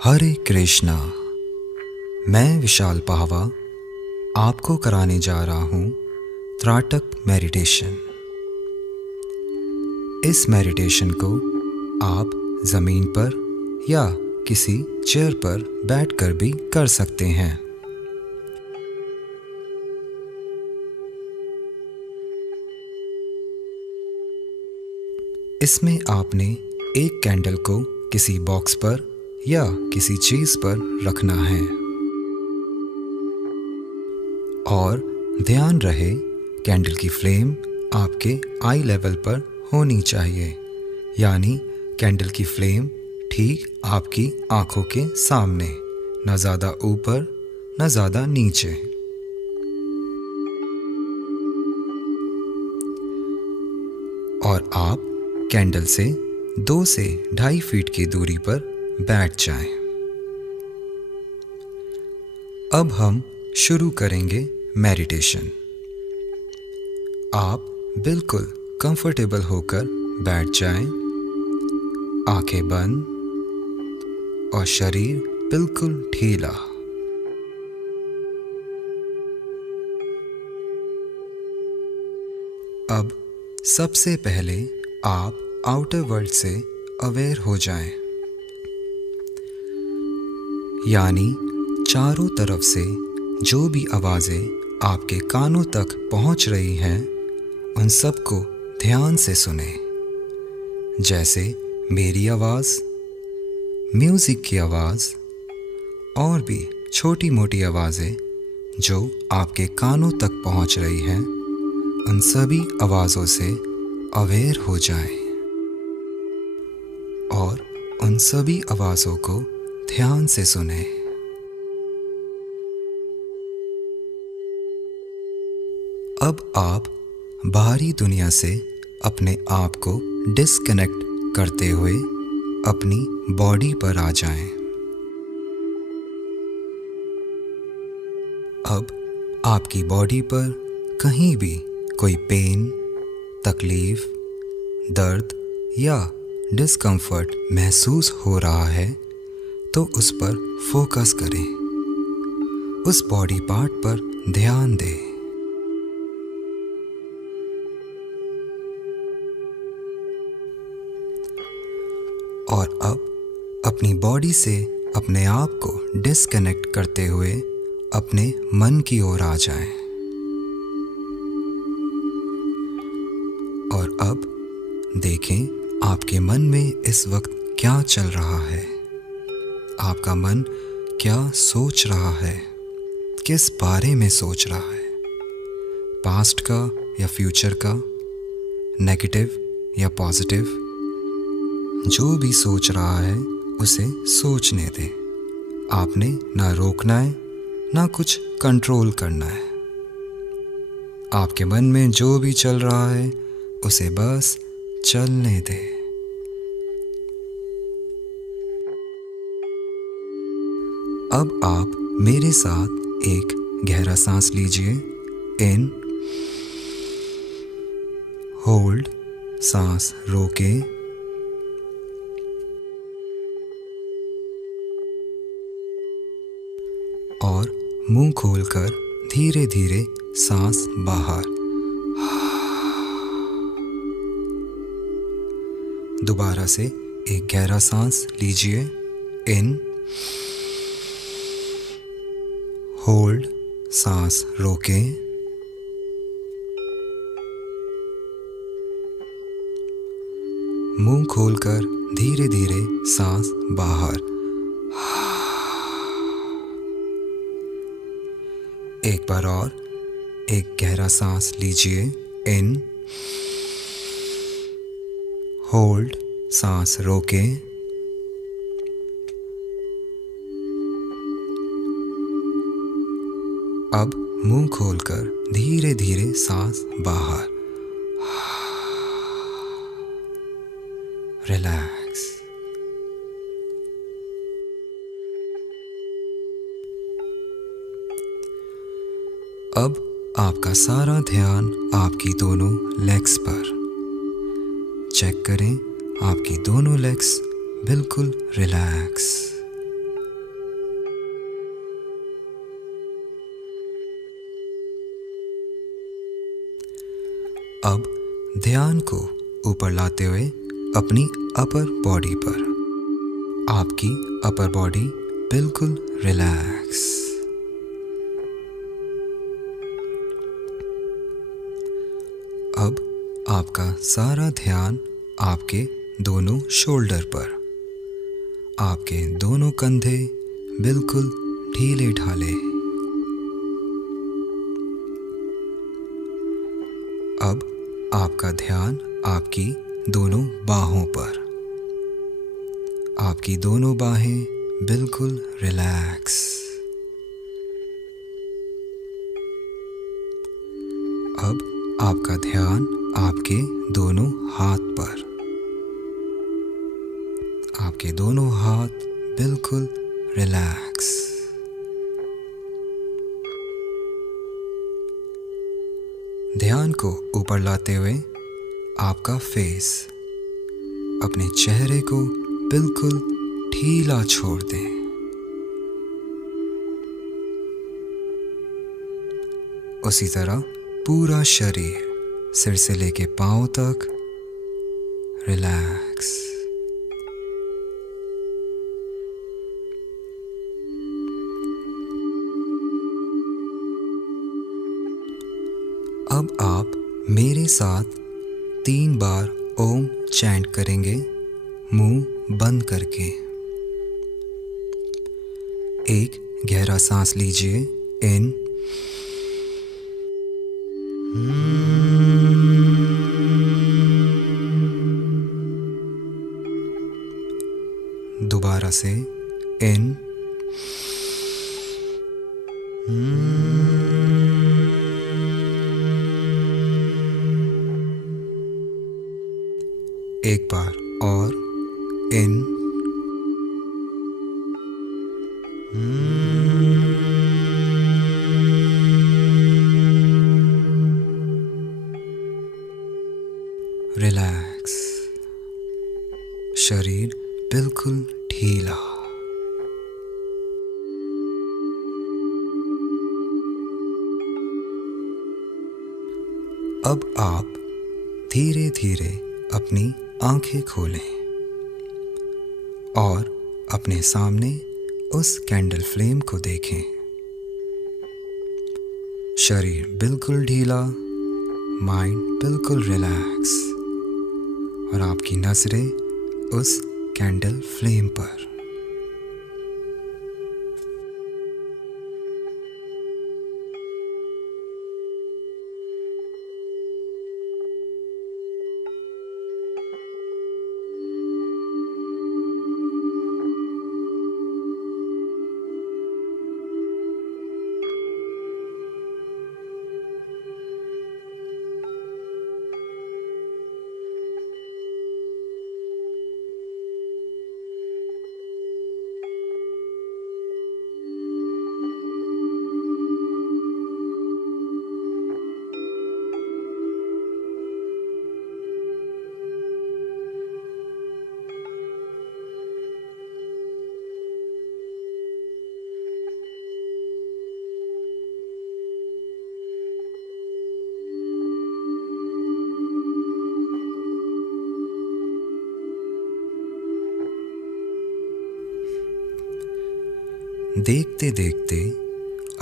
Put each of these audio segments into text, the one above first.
हरे कृष्णा। मैं विशाल पाहवा आपको कराने जा रहा हूँ त्राटक मेडिटेशन। इस मेडिटेशन को आप ज़मीन पर या किसी चेयर पर बैठकर भी कर सकते हैं। इसमें आपने एक कैंडल को किसी बॉक्स पर या किसी चीज़ पर रखना है और ध्यान रहे कैंडल की फ्लेम आपके आई लेवल पर होनी चाहिए, यानी कैंडल की फ्लेम ठीक आपकी आंखों के सामने, न ज़्यादा ऊपर न ज़्यादा नीचे। और आप कैंडल से 2 से 2.5 फीट की दूरी पर बैठ जाएं। अब हम शुरू करेंगे मेडिटेशन। आप बिल्कुल कंफर्टेबल होकर बैठ जाएं, आंखें बंद और शरीर बिल्कुल ढीला। अब सबसे पहले आप आउटर वर्ल्ड से अवेयर हो जाएं, यानी चारों तरफ से जो भी आवाज़ें आपके कानों तक पहुंच रही हैं उन सब को ध्यान से सुने, जैसे मेरी आवाज़, म्यूज़िक की आवाज़ और भी छोटी मोटी आवाज़ें जो आपके कानों तक पहुंच रही हैं। उन सभी आवाज़ों से अवेयर हो जाएं और उन सभी आवाज़ों को ध्यान से सुने। अब आप बाहरी दुनिया से अपने आप को डिस्कनेक्ट करते हुए अपनी बॉडी पर आ जाएं। अब आपकी बॉडी पर कहीं भी कोई पेन, तकलीफ, दर्द या डिस्कम्फर्ट महसूस हो रहा है तो उस पर फोकस करें, उस बॉडी पार्ट पर ध्यान दें। और अब अपनी बॉडी से अपने आप को डिस्कनेक्ट करते हुए अपने मन की ओर आ जाएं। और अब देखें आपके मन में इस वक्त क्या चल रहा है। आपका मन क्या सोच रहा है, किस बारे में सोच रहा है, पास्ट का या फ्यूचर का, नेगेटिव या पॉजिटिव। जो भी सोच रहा है उसे सोचने दें। आपने ना रोकना है ना कुछ कंट्रोल करना है। आपके मन में जो भी चल रहा है उसे बस चलने दें। अब आप मेरे साथ एक गहरा सांस लीजिए। इन, होल्ड, सांस रोके, और मुंह खोलकर धीरे धीरे सांस बाहर। दोबारा से एक गहरा सांस लीजिए। इन, होल्ड, सांस रोकें, मुंह खोलकर धीरे धीरे सांस बाहर। एक बार और एक गहरा सांस लीजिए। इन, होल्ड, सांस रोकें, अब मुंह खोलकर धीरे धीरे सांस बाहर। रिलैक्स। अब आपका सारा ध्यान आपकी दोनों लेग्स पर। चेक करें आपकी दोनों लेग्स बिल्कुल रिलैक्स। ध्यान को ऊपर लाते हुए अपनी अपर बॉडी पर। आपकी अपर बॉडी बिल्कुल रिलैक्स। अब आपका सारा ध्यान आपके दोनों शोल्डर पर। आपके दोनों कंधे बिल्कुल ढीले ढाले। अब आपका ध्यान आपकी दोनों बाहों पर। आपकी दोनों बाहें बिल्कुल रिलैक्स। अब आपका ध्यान आपके दोनों हाथ पर। आपके दोनों हाथ बिल्कुल रिलैक्स। ध्यान को ऊपर लाते हुए आपका फेस, अपने चेहरे को बिल्कुल ढीला छोड़ दें। उसी तरह पूरा शरीर सिर से लेके पांव तक रिलैक्स। अब आप मेरे साथ 3 बार ओम चैंट करेंगे मुंह बंद करके। एक गहरा सांस लीजिए इन, दोबारा से इन, एक बार और इन, रिलैक्स। शरीर बिल्कुल ढीला। अब आप धीरे धीरे अपनी आंखें खोलें और अपने सामने उस कैंडल फ्लेम को देखें। शरीर बिल्कुल ढीला, माइंड बिल्कुल रिलैक्स और आपकी नजरें उस कैंडल फ्लेम पर। देखते देखते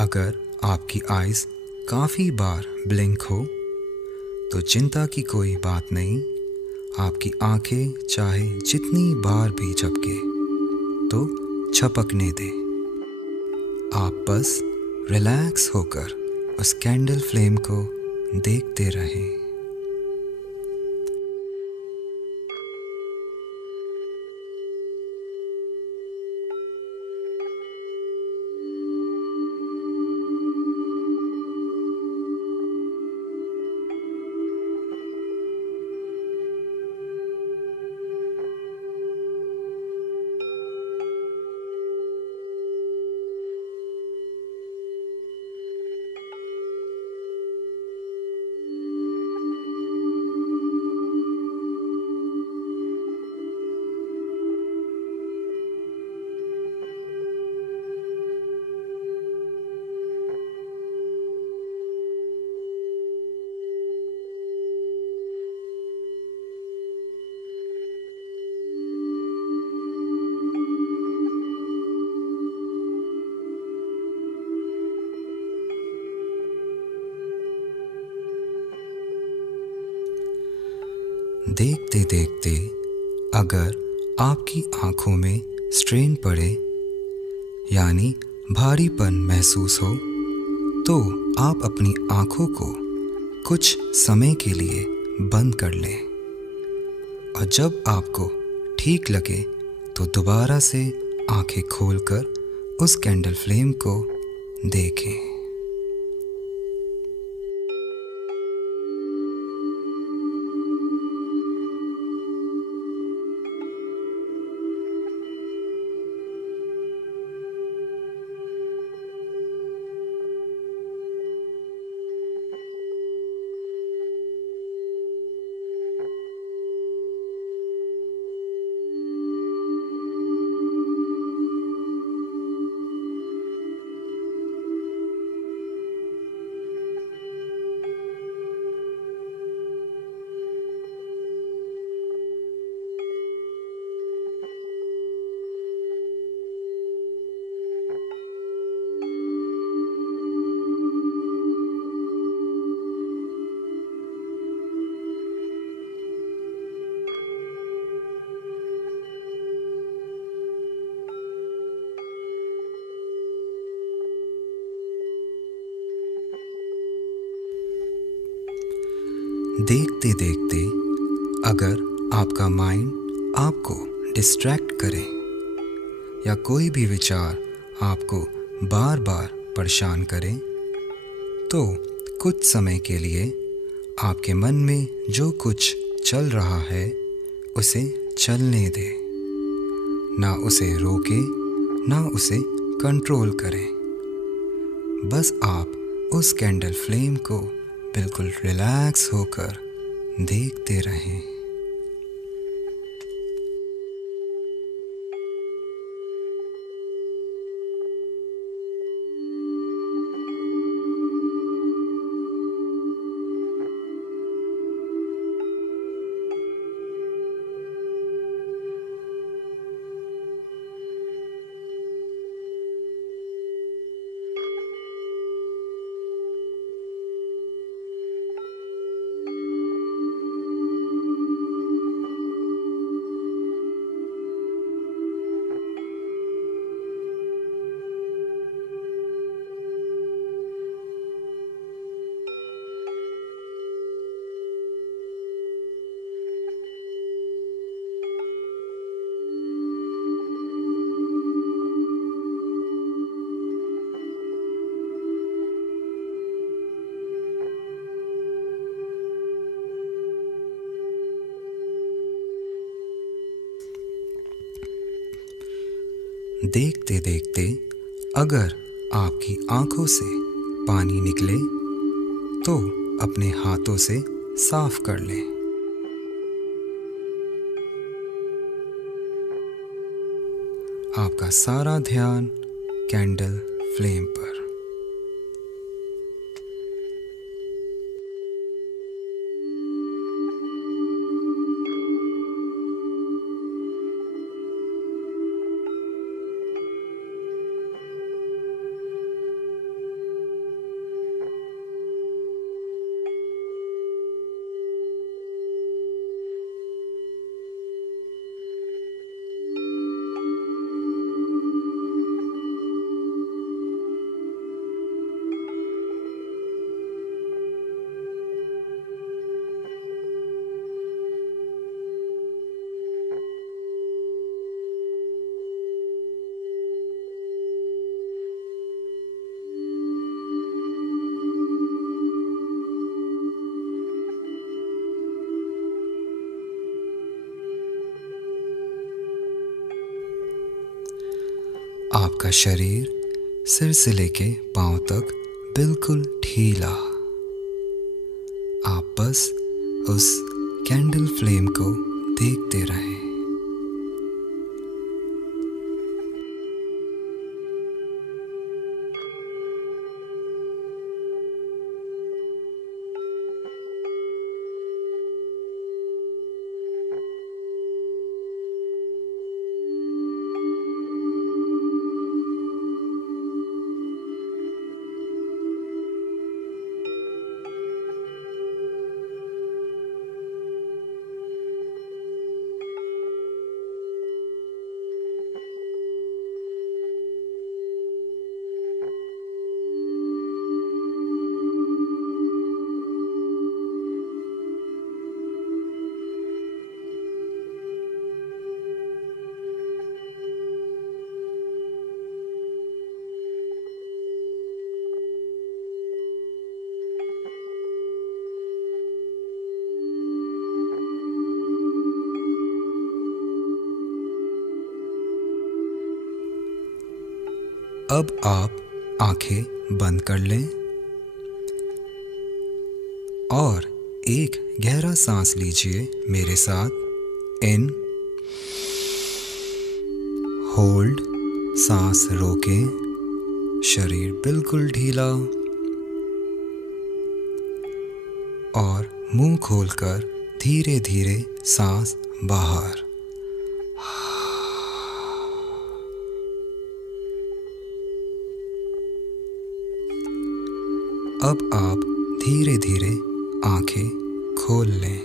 अगर आपकी आइज़ काफ़ी बार ब्लिंक हो तो चिंता की कोई बात नहीं। आपकी आंखें चाहे जितनी बार भी झपके तो झपकने दें। आप बस रिलैक्स होकर उस कैंडल फ्लेम को देखते रहें। देखते देखते अगर आपकी आँखों में स्ट्रेन पड़े यानी भारीपन महसूस हो तो आप अपनी आँखों को कुछ समय के लिए बंद कर लें और जब आपको ठीक लगे तो दोबारा से आँखें खोलकर उस कैंडल फ्लेम को देखें। देखते देखते अगर आपका माइंड आपको डिस्ट्रैक्ट करे या कोई भी विचार आपको बार बार परेशान करे तो कुछ समय के लिए आपके मन में जो कुछ चल रहा है उसे चलने दें। ना उसे रोके ना उसे कंट्रोल करें। बस आप उस कैंडल फ्लेम को बिल्कुल रिलैक्स होकर देखते रहें। देखते देखते अगर आपकी आँखों से पानी निकले तो अपने हाथों से साफ कर लें। आपका सारा ध्यान कैंडल फ्लेम पर। आपका शरीर सिर से लेके पांव तक बिल्कुल ढीला। आप बस उस कैंडल फ्लेम को देखते रहें। अब आप आंखें बंद कर लें और एक गहरा सांस लीजिए मेरे साथ। इन, होल्ड, सांस रोकें, शरीर बिल्कुल ढीला और मुंह खोलकर धीरे धीरे सांस बाहर। अब आप धीरे धीरे आंखें खोल लें।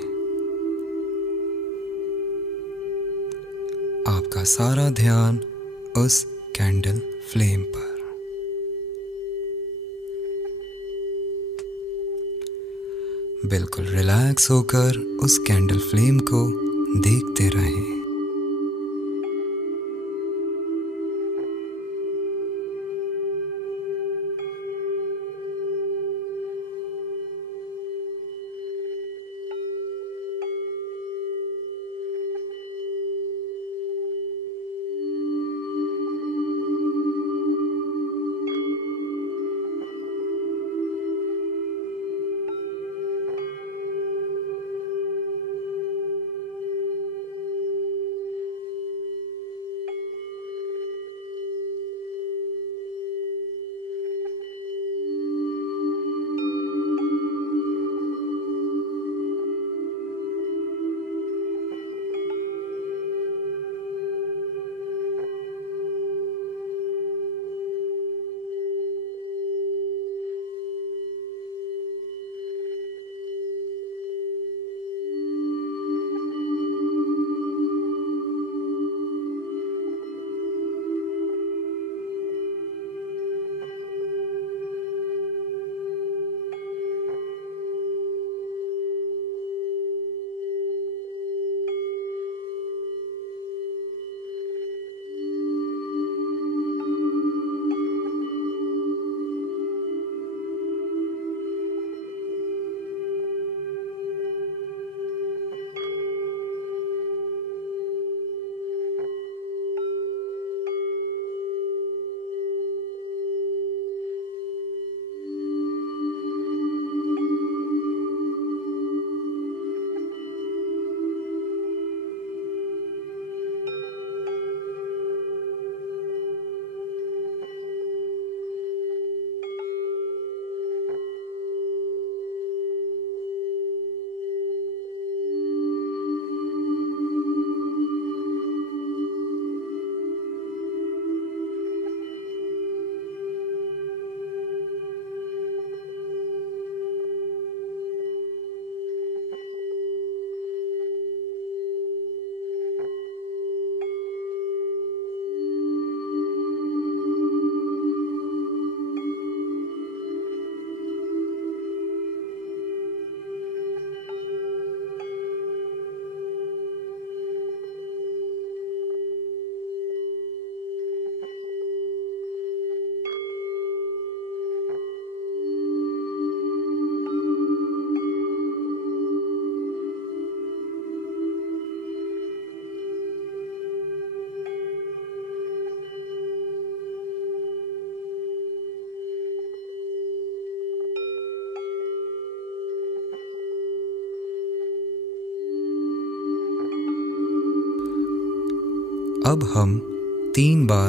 आपका सारा ध्यान उस कैंडल फ्लेम पर। बिल्कुल रिलैक्स होकर उस कैंडल फ्लेम को देखते रहें। अब हम 3 बार